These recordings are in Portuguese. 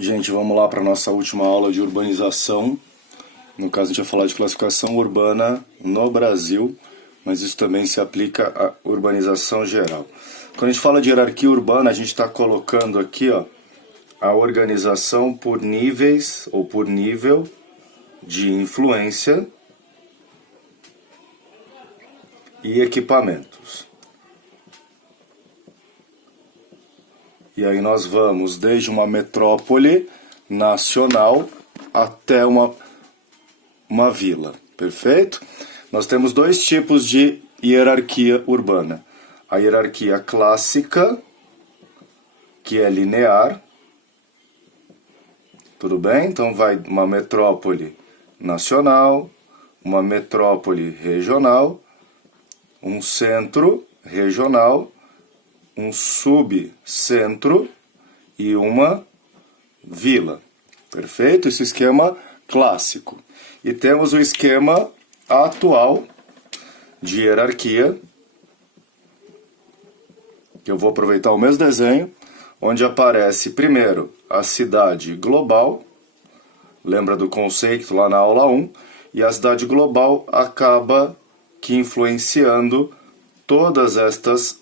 Gente, vamos lá para a nossa última aula de urbanização. No caso, a gente vai falar de classificação urbana no Brasil, mas isso também se aplica à urbanização geral. Quando a gente fala de hierarquia urbana, a gente está colocando aqui a organização por níveis ou por nível de influência e equipamentos. E aí nós vamos desde uma metrópole nacional até uma vila, perfeito? Nós temos dois tipos de hierarquia urbana. A hierarquia clássica, que é linear, tudo bem? Então vai uma metrópole nacional, uma metrópole regional, um centro regional, um subcentro e uma vila. Perfeito? Esse esquema clássico. E temos o esquema atual de hierarquia, que eu vou aproveitar o mesmo desenho, onde aparece primeiro a cidade global, lembra do conceito lá na aula 1, e a cidade global acaba que influenciando todas estas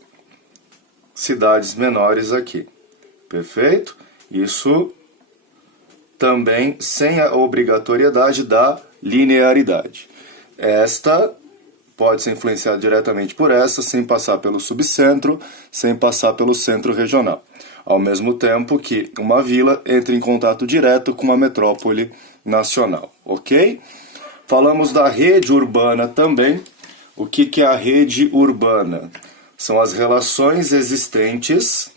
cidades menores aqui. Perfeito? Isso também sem a obrigatoriedade da linearidade. Esta pode ser influenciada diretamente por essa, sem passar pelo subcentro, sem passar pelo centro regional. Ao mesmo tempo que uma vila entra em contato direto com uma metrópole nacional. Ok? Falamos da rede urbana também. O que é a rede urbana? São as relações existentes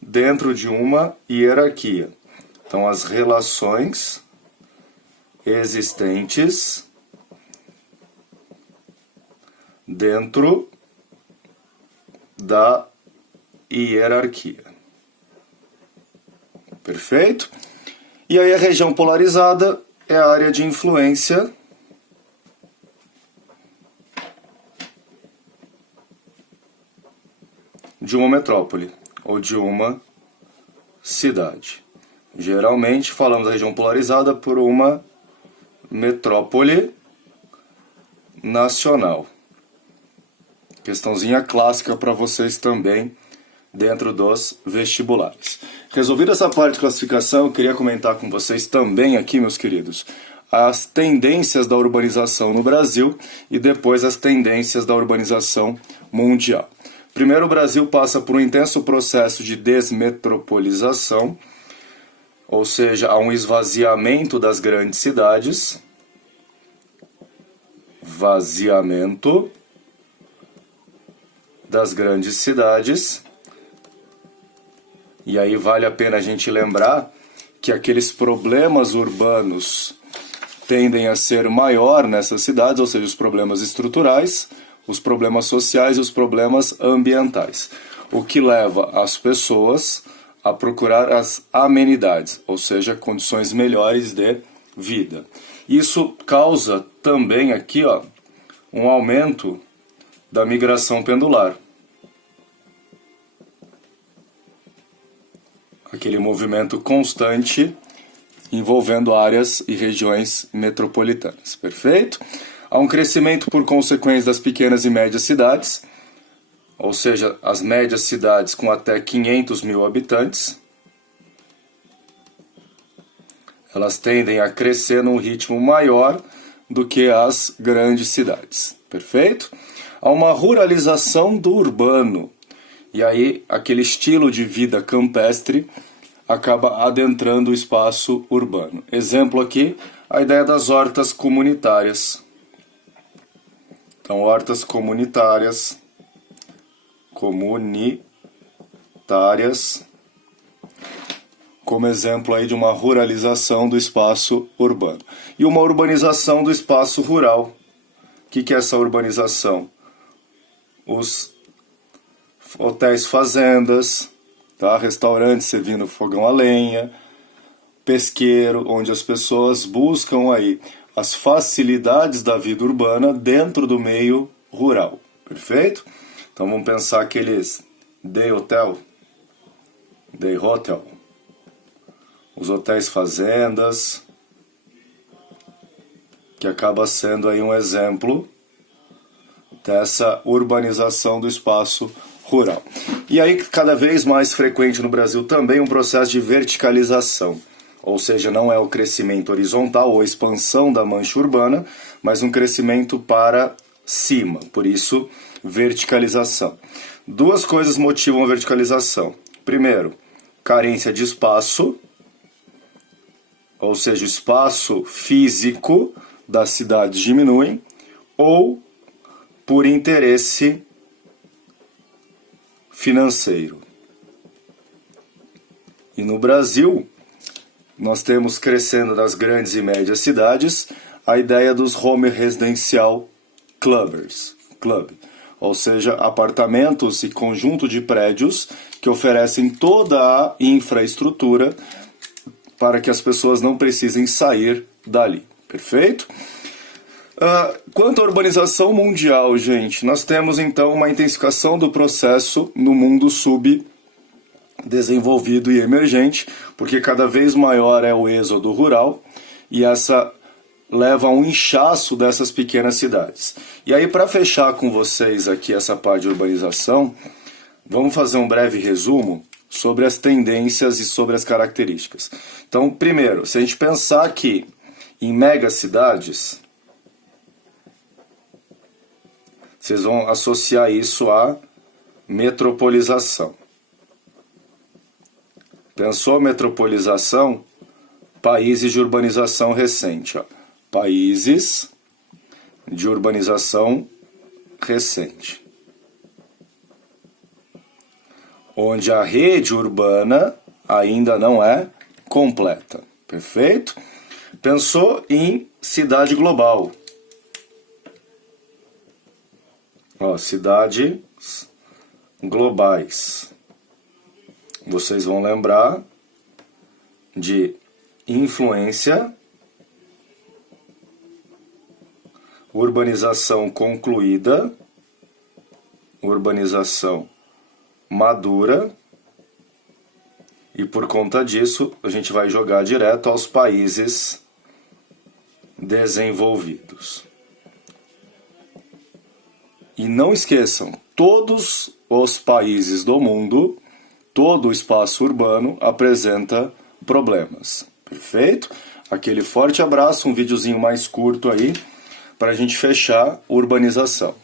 dentro de uma hierarquia. Então, as relações existentes dentro da hierarquia. Perfeito? E aí a região polarizada é a área de influência de uma metrópole ou de uma cidade. Geralmente falamos da região polarizada por uma metrópole nacional. Questãozinha clássica para vocês também dentro dos vestibulares. Resolvida essa parte de classificação, eu queria comentar com vocês também aqui, meus queridos, as tendências da urbanização no Brasil e depois as tendências da urbanização mundial. Primeiro, o Brasil passa por um intenso processo de desmetropolização, ou seja, há um esvaziamento das grandes cidades. Vaziamento das grandes cidades. E aí vale a pena a gente lembrar que aqueles problemas urbanos tendem a ser maior nessas cidades, ou seja, os problemas estruturais, os problemas sociais e os problemas ambientais, o que leva as pessoas a procurar as amenidades, ou seja, condições melhores de vida. Isso causa também aqui um aumento da migração pendular. Aquele movimento constante envolvendo áreas e regiões metropolitanas. Perfeito? Há um crescimento por consequência das pequenas e médias cidades, ou seja, as médias cidades com até 500 mil habitantes. Elas tendem a crescer num ritmo maior do que as grandes cidades. Perfeito? Há uma ruralização do urbano. E aí, aquele estilo de vida campestre acaba adentrando o espaço urbano. Exemplo aqui, a ideia das hortas comunitárias. Então, hortas comunitárias, como exemplo aí de uma ruralização do espaço urbano. E uma urbanização do espaço rural. O que é essa urbanização? Os hotéis fazendas, tá? Restaurantes servindo fogão a lenha, pesqueiro, onde as pessoas buscam aí as facilidades da vida urbana dentro do meio rural. Perfeito? Então vamos pensar aqueles day hotel, os hotéis fazendas, que acaba sendo aí um exemplo dessa urbanização do espaço rural. E aí, cada vez mais frequente no Brasil também um processo de verticalização, ou seja, não é o crescimento horizontal ou expansão da mancha urbana, mas um crescimento para cima, por isso, verticalização. Duas coisas motivam a verticalização. Primeiro, carência de espaço, ou seja, o espaço físico das cidades diminui, ou por interesse financeiro. E no Brasil, nós temos crescendo nas grandes e médias cidades a ideia dos home residencial clubbers, ou seja, apartamentos e conjunto de prédios que oferecem toda a infraestrutura para que as pessoas não precisem sair dali. Perfeito? Quanto à urbanização mundial, gente, nós temos então uma intensificação do processo no mundo subdesenvolvido e emergente, porque cada vez maior é o êxodo rural e essa leva a um inchaço dessas pequenas cidades. E aí, para fechar com vocês aqui essa parte de urbanização, vamos fazer um breve resumo sobre as tendências e sobre as características. Então, primeiro, se a gente pensar que em megacidades, vocês vão associar isso à metropolização. Pensou metropolização? Países de urbanização recente. Ó. Países de urbanização recente. Onde a rede urbana ainda não é completa. Perfeito? Pensou em cidade global. Ó, cidades globais. Vocês vão lembrar de influência, urbanização concluída, urbanização madura, e por conta disso a gente vai jogar direto aos países desenvolvidos. E não esqueçam, todos os países do mundo, todo o espaço urbano apresenta problemas. Perfeito? Aquele forte abraço, um videozinho mais curto aí para a gente fechar urbanização.